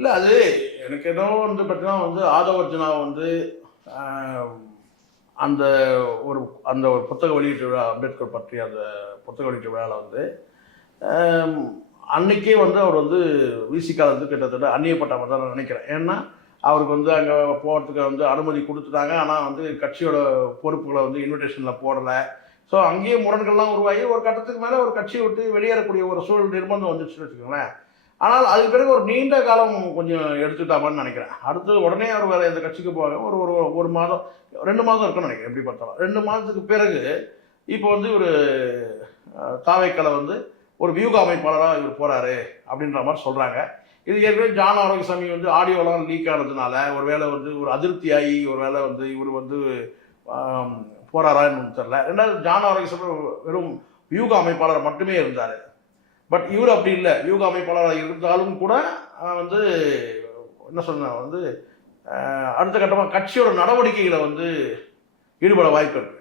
இல்லை அது எனக்கு ஏதோ வந்து பார்த்தீங்கன்னா வந்து ஆதவர்ஜுனா வந்து அந்த ஒரு அந்த ஒரு புத்தக வெளியீட்டு விழா அம்பேத்கர் பற்றி அந்த புத்தக வெளியீட்டு விழாவில் வந்து அன்னைக்கே வந்து அவர் வந்து விசிகால வந்து கிட்டத்தட்ட அந்நியப்பட்ட மாதிரி தான் நான் நினைக்கிறேன். ஏன்னா அவருக்கு வந்து அங்கே போகிறதுக்கு வந்து அனுமதி கொடுத்துட்டாங்க. ஆனால் வந்து கட்சியோட பொறுப்புகளை வந்து இன்விடேஷனில் போடலை. ஸோ அங்கேயே முரண்கள்லாம் உருவாகி ஒரு கட்டத்துக்கு மேலே ஒரு கட்சியை விட்டு வெளியேறக்கூடிய ஒரு சூழல் நிர்பந்தம் வந்துச்சுன்னு வச்சுக்கோங்களேன். ஆனால் அதுக்கு பிறகு ஒரு நீண்ட காலம் கொஞ்சம் எடுத்துட்டாமான்னு நினைக்கிறேன். அடுத்து உடனே அவர் வேறு எந்த கட்சிக்கு போக ஒரு மாதம் 2 மாதம் இருக்குன்னு நினைக்கிறேன். எப்படி பார்த்தாலும் 2 மாதத்துக்கு பிறகு இப்போ வந்து ஒரு தாவைக்கலை வந்து ஒரு வியூக அமைப்பாளராக இவர் போகிறாரு அப்படின்ற மாதிரி சொல்கிறாங்க. இது ஏற்கனவே ஜான் ஆரோக்கியசாமி வந்து ஆடியோலாம் லீக் ஆனதுனால ஒரு வேளை வந்து ஒரு அதிருப்தியாகி ஒரு வேளை வந்து இவர் வந்து போகிறாரான்னு தெரில. ரெண்டாவது ஜான் ஆரோக்கியசாமி வெறும் வியூக அமைப்பாளர் மட்டுமே இருந்தார். பட் இவர் அப்படி இல்லை. வியூக அமைப்பாளராக இருந்தாலும் கூட வந்து என்ன சொன்ன வந்து அடுத்த கட்டமாக கட்சியோட நடவடிக்கைகளை வந்து ஈடுபட வாய்ப்பு இருக்குது.